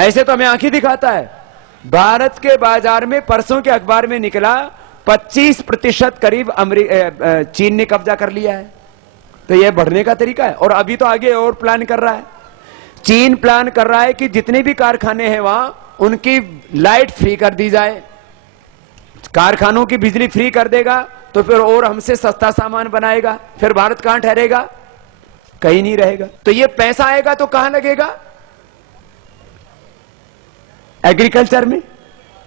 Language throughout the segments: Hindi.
ऐसे तो हमें आंखें दिखाता है। भारत के बाजार में परसों के अखबार में निकला 25% करीब चीन ने कब्जा कर लिया है। तो यह बढ़ने का तरीका है। और अभी तो आगे और प्लान कर रहा है। चीन प्लान कर रहा है कि जितने भी कारखाने हैं वहां उनकी लाइट फ्री कर दी जाए। कारखानों की बिजली फ्री कर देगा तो फिर और हमसे सस्ता सामान बनाएगा। फिर भारत कहां ठहरेगा? कहीं नहीं रहेगा। तो ये पैसा आएगा तो कहां लगेगा? एग्रीकल्चर में,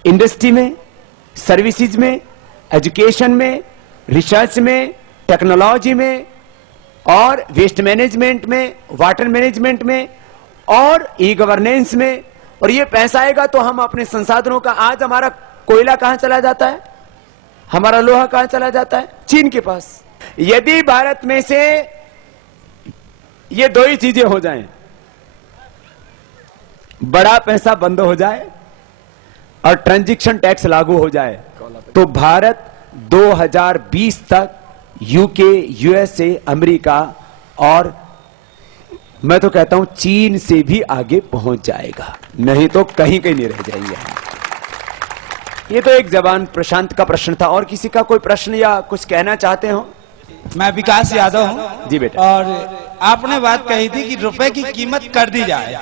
इंडस्ट्री में, सर्विसेज में, एजुकेशन में, रिसर्च में, टेक्नोलॉजी में और वेस्ट मैनेजमेंट में, वाटर मैनेजमेंट में और ई गवर्नेंस में। और ये पैसा आएगा तो हम अपने संसाधनों का, आज हमारा कोयला कहां चला जाता है? हमारा लोहा कहां चला जाता है? चीन के पास। यदि भारत में से ये दो ही चीजें हो जाएं, बड़ा पैसा बंद हो जाए और ट्रांजैक्शन टैक्स लागू हो जाए, तो भारत 2020 तक यूके, यूएसए, अमेरिका और मैं तो कहता हूं चीन से भी आगे पहुंच जाएगा। नहीं तो कहीं कहीं नहीं रह जाएंगे। ये तो एक जबान प्रशांत का प्रश्न था। और किसी का कोई प्रश्न या कुछ कहना चाहते हो? मैं विकास यादव हूं। जी बेटा। और आपने बात कही थी कि रुपए की कीमत कर दी जाए,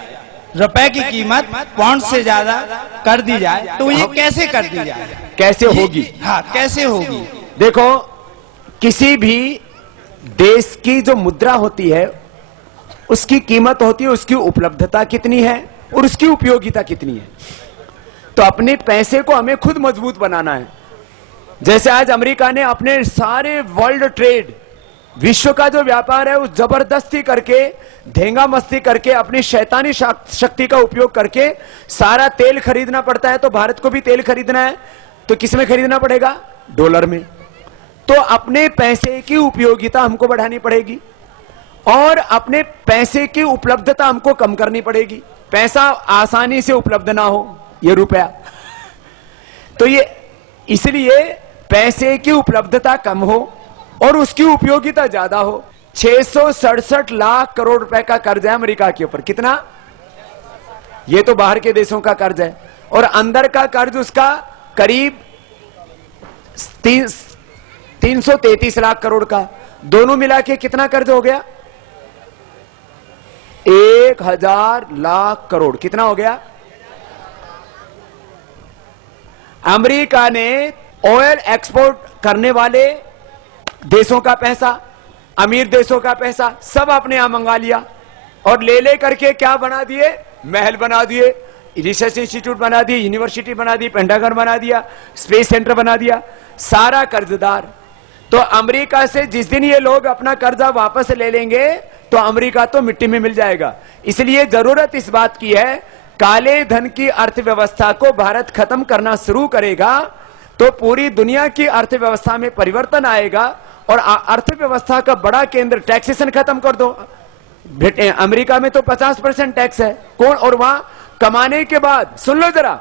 रुपए की कीमत पाउंड से ज्यादा कर दी जाए, तो ये कैसे कर दी जाए? कैसे होगी? हाँ, कैसे होगी? देखो, किसी भी देश की जो मुद्रा होती है उसकी कीमत होती है उसकी उपलब्धता कितनी है और उसकी उपयोगिता कितनी है। तो अपने पैसे को हमें खुद मजबूत बनाना है। जैसे आज अमेरिका ने अपने सारे वर्ल्ड ट्रेड, विश्व का जो व्यापार है, उस जबरदस्ती करके, धेंगा मस्ती करके, अपनी शैतानी शक्ति का उपयोग करके सारा तेल खरीदना पड़ता है। तो भारत को भी तेल खरीदना है तो किस में खरीदना पड़ेगा? डॉलर में। तो अपने पैसे की उपयोगिता हमको बढ़ानी पड़ेगी और अपने पैसे की उपलब्धता हमको कम करनी पड़ेगी। पैसा आसानी से उपलब्ध ना हो, ये रुपया। तो ये इसलिए पैसे की उपलब्धता कम हो और उसकी उपयोगिता ज्यादा हो। 667 लाख करोड़ रुपए का कर्ज है अमेरिका के ऊपर। कितना? ये तो बाहर के देशों का कर्ज है। और अंदर का कर्ज उसका करीब 333 लाख करोड़ का। दोनों मिला के कितना कर्ज हो गया? 1000 लाख करोड़। कितना हो गया? अमेरिका ने ऑयल एक्सपोर्ट करने वाले देशों का पैसा, अमीर देशों का पैसा सब अपने यहां मंगा लिया और ले करके क्या बना दिए? महल बना दिए, रिसर्च इंस्टीट्यूट बना दिए, यूनिवर्सिटी बना दी, पेंटागन बना दिया, स्पेस सेंटर बना दिया। सारा कर्जदार। तो अमेरिका से जिस दिन ये लोग अपना कर्जा वापस ले लेंगे तो अमेरिका तो मिट्टी में मिल जाएगा। इसलिए जरूरत इस बात की है, काले धन की अर्थव्यवस्था को भारत खत्म करना शुरू करेगा तो पूरी दुनिया की अर्थव्यवस्था में परिवर्तन आएगा। और अर्थव्यवस्था का बड़ा केंद्र, टैक्सेशन खत्म कर दो। अमेरिका में तो 50% टैक्स है। कौन? और वहां कमाने के बाद, सुन लो जरा,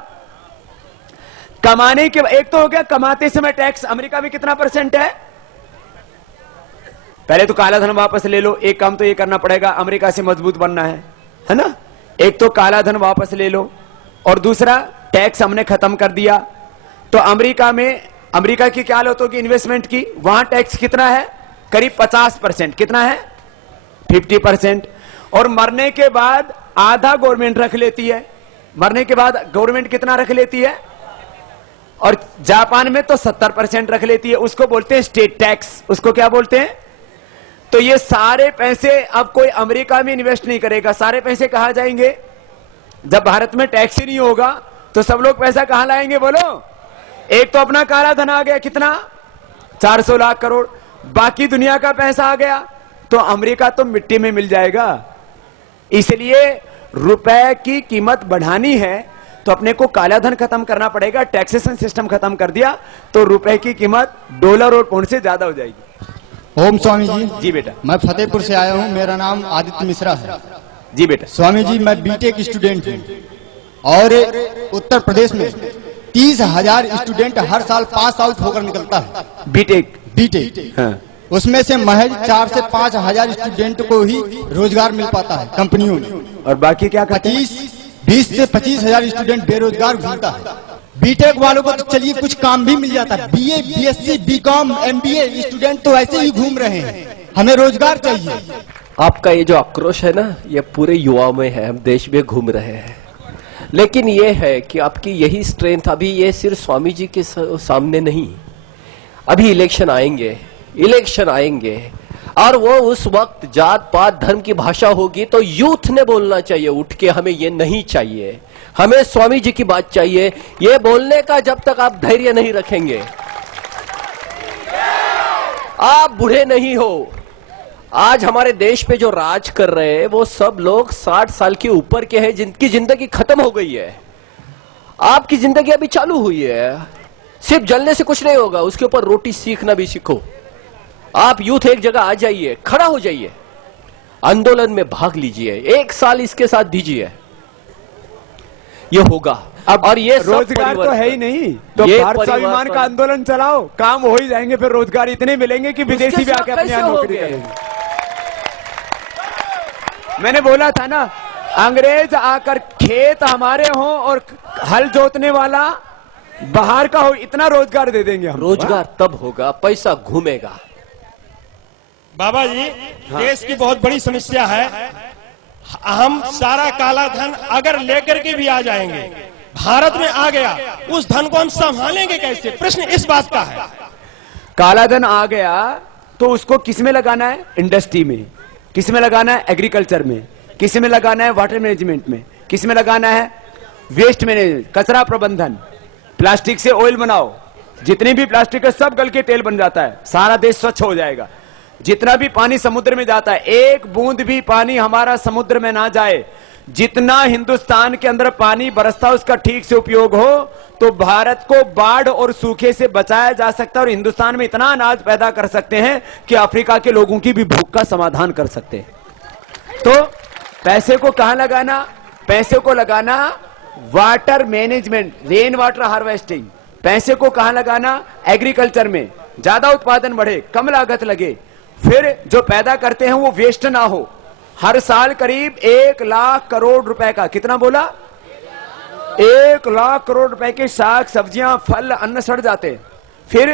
कमाने के, एक तो हो गया कमाते समय टैक्स। अमेरिका में कितना % है? पहले तो काला धन वापस ले लो। एक काम तो ये करना पड़ेगा, अमेरिका से मजबूत बनना है ना। एक तो काला धन वापस ले लो और दूसरा टैक्स हमने खत्म कर दिया। तो अमेरिका में, अमेरिका की क्या हालत होगी इन्वेस्टमेंट की? वहां टैक्स कितना है? करीब 50%। कितना है? 50%। और मरने के बाद आधा गवर्नमेंट रख लेती है। मरने के बाद गवर्नमेंट कितना रख लेती है? और जापान में तो 70% रख लेती है। उसको बोलते हैं स्टेट टैक्स। उसको क्या बोलते हैं? तो ये सारे पैसे अब कोई अमेरिका में इन्वेस्ट नहीं करेगा। सारे पैसे कहां जाएंगे? जब भारत में टैक्स ही नहीं होगा तो सब लोग पैसा कहां लाएंगे? बोलो। एक तो अपना काला धन आ गया, कितना? 400 लाख करोड़। बाकी दुनिया का पैसा आ गया तो अमेरिका तो मिट्टी में मिल जाएगा। इसलिए रुपए की कीमत बढ़ानी है तो अपने को काला धन खत्म करना पड़ेगा। टैक्सेशन सिस्टम खत्म कर दिया तो रुपए की कीमत डॉलर और पाउंड से ज्यादा हो जाएगी। ओम स्वामी जी। जी बेटा। मैं फतेहपुर से आया हूँ, मेरा नाम आदित्य मिश्रा है। जी बेटा। स्वामी जी, मैं बीटेक स्टूडेंट हूँ और उत्तर प्रदेश में 30,000 स्टूडेंट हर साल पास आउट होकर निकलता है। बीटेक। हाँ। उसमें से महज 4 से 5 हजार स्टूडेंट को ही रोजगार मिल पाता है कंपनियों में। और बाकी क्या करते हैं? 20 से 25 हजार स्टूडेंट बेरोजगार घूमता है। बीटेक वालों को तो चलिए कुछ काम भी मिल जाता है, BA, BSc, BCom, MBA student तो ऐसे ही घूम रहे हैं। हमें रोजगार चाहिए। आपका ये जो आक्रोश है ना, ये पूरे युवाओं में है, हम देश में घूम रहे हैं। लेकिन ये है कि आपकी यही स्ट्रेंथ, अभी ये सिर्फ स्वामी जी के सामने नहीं, अभी इलेक्शन आएंगे और वो उस वक्त जात पात धर्म की भाषा होगी तो यूथ ने बोलना चाहिए उठ के, हमें ये नहीं चाहिए, हमें स्वामी जी की बात चाहिए। ये बोलने का जब तक आप धैर्य नहीं रखेंगे, आप बूढ़े नहीं हो। आज हमारे देश पे जो राज कर रहे हैं वो सब लोग 60 साल के ऊपर के हैं, जिनकी जिंदगी खत्म हो गई है। आपकी जिंदगी अभी चालू हुई है। सिर्फ जलने से कुछ नहीं होगा, उसके ऊपर रोटी सीखना भी सीखो। आप यूथ एक जगह आ जाइए, खड़ा हो जाइए, आंदोलन में भाग लीजिए, 1 साल इसके साथ दीजिए, ये होगा। अब और ये रोजगार तो है ही नहीं, तो भारत स्वाभिमान का आंदोलन चलाओ, काम हो ही जाएंगे। फिर रोजगार इतने मिलेंगे कि विदेशी भी आके अपनी यहाँ नौकरी करेंगे। मैंने बोला था ना, अंग्रेज आकर खेत हमारे हों और हल जोतने वाला बाहर का हो, इतना रोजगार दे देंगे हम। रोजगार तब होगा, पैसा घूमेगा। बाबा जी, देश की बहुत बड़ी समस्या है। हम सारा काला धन अगर लेकर के भी आ जाएंगे, भारत में आ गया, उस धन को हम संभालेंगे कैसे? प्रश्न इस बात का है। काला धन आ गया तो उसको किस में लगाना है? इंडस्ट्री में। किस में लगाना है? एग्रीकल्चर में। किस में लगाना है? वाटर मैनेजमेंट में। किस में लगाना है? वेस्ट मैनेजमेंट, कचरा प्रबंधन। प्लास्टिक से ऑयल बनाओ, जितनी भी प्लास्टिक है सब गल के तेल बन जाता है, सारा देश स्वच्छ हो जाएगा। जितना भी पानी समुद्र में जाता है, एक बूंद भी पानी हमारा समुद्र में ना जाए। जितना हिंदुस्तान के अंदर पानी बरसता है उसका ठीक से उपयोग हो तो भारत को बाढ़ और सूखे से बचाया जा सकता है और हिंदुस्तान में इतना अनाज पैदा कर सकते हैं कि अफ्रीका के लोगों की भी भूख का समाधान कर सकते हैं। तो पैसे को कहां लगाना? पैसे को लगाना water management, rain water harvesting. पैसे को कहां लगाना? एग्रीकल्चर में, ज्यादा उत्पादन बढ़े, कम लागत लगे, फिर जो पैदा करते हैं वो वेस्ट ना हो। हर साल करीब 1 लाख करोड़ रुपए का, कितना बोला? 1 लाख करोड़ रुपए के साग सब्जियां फल अन्न सड़ जाते हैं। फिर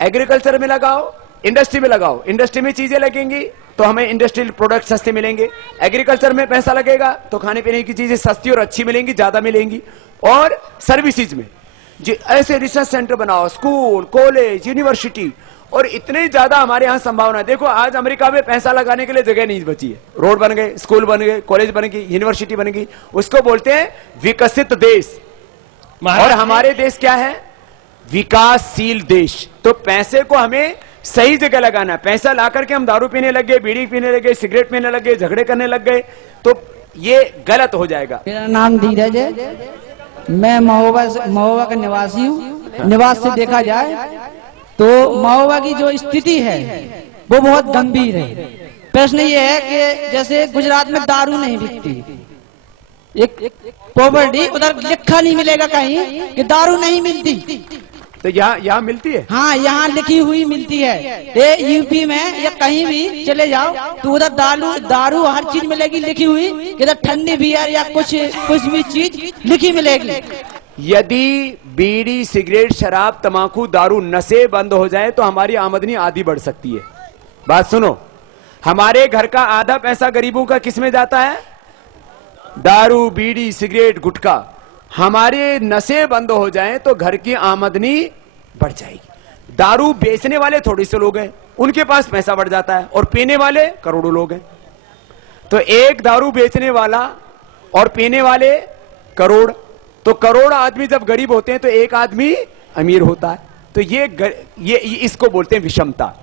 एग्रीकल्चर में लगाओ, इंडस्ट्री में लगाओ, इंडस्ट्री में चीजें लगेंगी तो हमें इंडस्ट्रियल प्रोडक्ट सस्ते मिलेंगे। एग्रीकल्चर में पैसा लगेगा तो खाने पीने की चीजें सस्ती और अच्छी मिलेंगी, ज्यादा मिलेंगी। और सर्विसेज में ऐसे रिसर्च सेंटर बनाओ, स्कूल, कॉलेज, यूनिवर्सिटी, और इतनी ज्यादा हमारे यहां संभावना है। देखो आज अमेरिका में पैसा लगाने के लिए जगह नहीं बची है। रोड बन गए, स्कूल बन गए, कॉलेज बन गई, यूनिवर्सिटी बन गई, उसको बोलते हैं विकसित देश। और हमारे देश क्या है? विकासशील देश। तो पैसे को हमें सही जगह लगाना है। पैसा ला करके हम दारू पीने लग गए, बीड़ी पीने लग गए, सिगरेट पीने लग गए, झगड़े करने लग गए तो ये गलत हो जाएगा। मेरा नाम धीरज है, मैं महोबा का निवासी हूँ। निवास से देखा जाए तो महोबा की जो स्थिति है वो बहुत गंभीर है। प्रश्न ये है कि जैसे गुजरात में दारू नहीं बिकती, एक प्रॉपर्टी उधर लिखा नहीं मिलेगा कहीं कि दारू नहीं मिलती, तो यहाँ मिलती है। हाँ, यहाँ लिखी हुई मिलती है। ये यूपी में या कहीं भी चले जाओ तो उधर दारू हर चीज मिलेगी लिखी हुई, इधर ठंडी बियर या कुछ भी चीज लिखी मिलेगी। यदि बीड़ी, सिगरेट, शराब, तंबाकू, दारू, नशे बंद हो जाए तो हमारी आमदनी आधी बढ़ सकती है। बात सुनो, हमारे घर का आधा पैसा गरीबों का किस में जाता है? दारू, बीड़ी, सिगरेट, गुटखा। हमारे नशे बंद हो जाएं तो घर की आमदनी बढ़ जाएगी। दारू बेचने वाले थोड़ी से लोग हैं, उनके पास पैसा बढ़ जाता है, और पीने वाले करोड़ों लोग हैं। तो एक दारू बेचने वाला और पीने वाले करोड़, तो करोड़ आदमी जब गरीब होते हैं तो एक आदमी अमीर होता है। तो ये इसको बोलते हैं विषमता।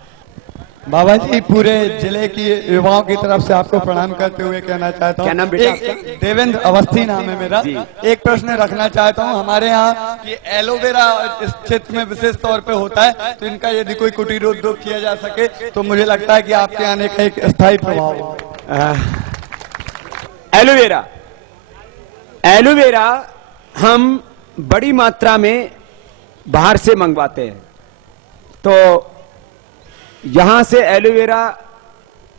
बाबा जी, पूरे जिले की युवाओं की तरफ से आपको प्रणाम करते हुए कहना चाहता हूँ। क्या नाम बेटा आपका? देवेंद्र अवस्थी नाम है मेरा। एक प्रश्न रखना चाहता हूँ। हमारे यहाँ ये एलोवेरा इस क्षेत्र में विशेष तौर पे होता है, तो इनका यदि कोई कुटीर उद्योग किया जा सके तो मुझे लगता है कि आपके आने का एक स्थायी प्रभाव हो। एलोवेरा हम बड़ी मात्रा में बाहर से मंगवाते हैं। तो यहां से एलोवेरा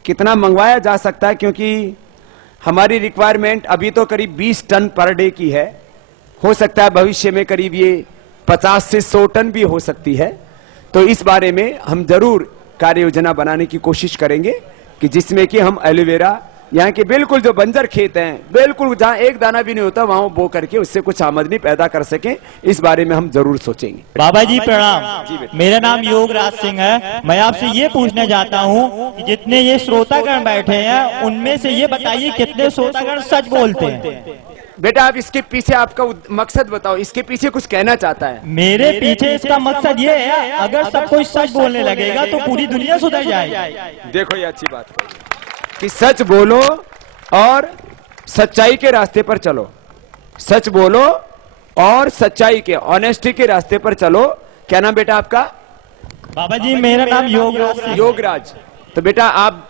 कितना मंगवाया जा सकता है, क्योंकि हमारी रिक्वायरमेंट अभी तो करीब 20 टन पर डे की है, हो सकता है भविष्य में करीब ये 50 से 100 टन भी हो सकती है। तो इस बारे में हम जरूर कार्य योजना बनाने की कोशिश करेंगे कि जिसमें कि हम एलोवेरा यहाँ के बिल्कुल जो बंजर खेत हैं, बिल्कुल जहाँ एक दाना भी नहीं होता, वहां बो करके उससे कुछ आमदनी पैदा कर सकें, इस बारे में हम जरूर सोचेंगे। बाबा जी प्रणाम। मेरा नाम योगराज सिंह है। मैं आपसे ये पूछना चाहता हूँ कि जितने ये श्रोतागण बैठे हैं उनमें से ये बताइए कितने श्रोतागण सच बोलते हैं? बेटा आप इसके पीछे आपका मकसद बताओ, इसके पीछे कुछ कहना चाहता है? मेरे पीछे इसका मकसद ये है, अगर सब कोई सच बोलने लगेगा तो पूरी दुनिया सुधर जाएगी। देखो ये अच्छी बात है कि सच बोलो और सच्चाई के रास्ते पर चलो, सच बोलो और सच्चाई के, ऑनेस्टी के रास्ते पर चलो। क्या नाम बेटा आपका? बाबा जी मेरा नाम योगराज। योगराज। तो बेटा आप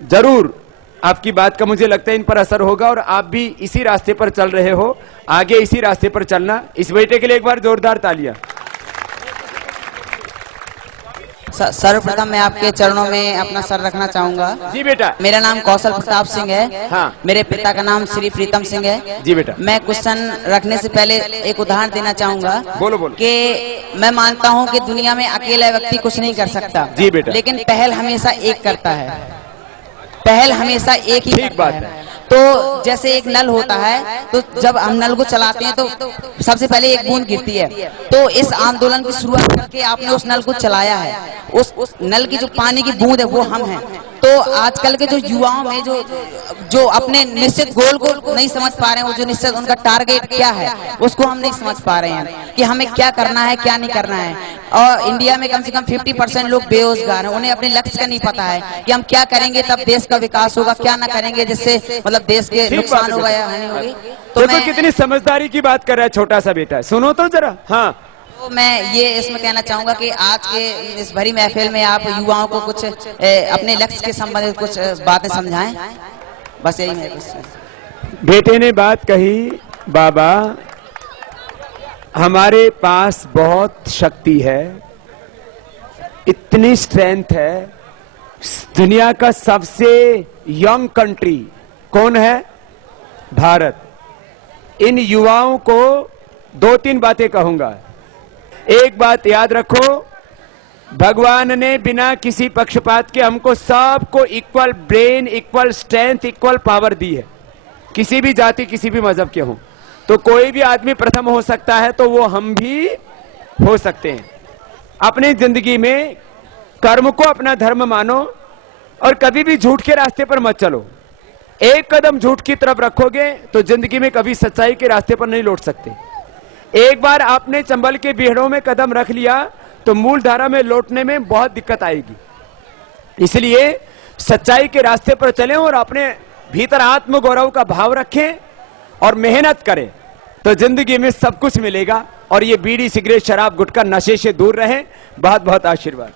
जरूर, आपकी बात का मुझे लगता है इन पर असर होगा और आप भी इसी रास्ते पर चल रहे हो, आगे इसी रास्ते पर चलना। इस बेटे के लिए एक बार जोरदार तालियां। सर्वप्रथम मैं आपके चरणों में अपना सर रखना चाहूंगा। जी बेटा। मेरा नाम कौशल प्रताप सिंह है। हाँ। मेरे पिता का नाम श्री प्रीतम सिंह है। जी बेटा। मैं क्वेश्चन रखने से पहले एक उदाहरण देना चाहूंगा। बोलो बोलो। कि मैं मानता हूं कि दुनिया में अकेला व्यक्ति कुछ नहीं कर सकता। जी बेटा। लेकिन पहल हमेशा एक करता है, पहल हमेशा एक ही ठीक बात है। तो जैसे एक नल होता है, तो जब हम नल को चलाते हैं तो सबसे पहले एक बूंद गिरती है। तो इस आंदोलन की शुरुआत करके आपने उस नल को चलाया है, उस नल की जो पानी की बूंद है वो हम हैं। तो आजकल के जो युवाओं में जो अपने निश्चित गोल को नहीं समझ पा रहे हैं, वो जो निश्चित उनका टारगेट क्या है उसको हम नहीं समझ पा रहे हैं कि हमें क्या करना है क्या नहीं करना है। और इंडिया में कम से कम 50% लोग बेरोजगार हैं, उन्हें अपने लक्ष्य का नहीं पता है कि हम क्या करेंगे तब देश का विकास होगा, क्या ना करेंगे जिससे मतलब देश के नुकसान होगा या हानि होगी। तो देखो कितनी समझदारी की बात कर रहा है छोटा सा बेटा, सुनो तो जरा। हाँ, तो मैं ये इसमें कहना चाहूंगा कि आज के इस भरी महफिल में आप युवाओं को कुछ अपने लक्ष्य के संबंधित कुछ बातें समझाएं, बस यही मेरे कुछ। बेटे ने बात कही, बाबा हमारे पास बहुत शक्ति है, इतनी स्ट्रेंथ है। दुनिया का सबसे यंग कंट्री कौन है? भारत। इन युवाओं को 2-3 बातें कहूंगा। एक बात याद रखो, भगवान ने बिना किसी पक्षपात के हमको सबको equal brain, equal strength, equal power दी है, किसी भी जाति किसी भी मजहब के हों। तो कोई भी आदमी प्रथम हो सकता है, तो वो हम भी हो सकते हैं। अपनी जिंदगी में कर्म को अपना धर्म मानो और कभी भी झूठ के रास्ते पर मत चलो। एक कदम झूठ की तरफ रखोगे तो जिंदगी में कभी सच्चाई के रास्ते पर नहीं लौट सकते। एक बार आपने चंबल के बिहड़ों में कदम रख लिया तो मूल धारा में लौटने में बहुत दिक्कत आएगी। इसलिए सच्चाई के रास्ते पर चलें और अपने भीतर आत्मगौरव का भाव रखें और मेहनत करें, तो जिंदगी में सब कुछ मिलेगा। और ये बीड़ी, सिगरेट, शराब, गुटखा, नशे से दूर रहें। बहुत बहुत आशीर्वाद।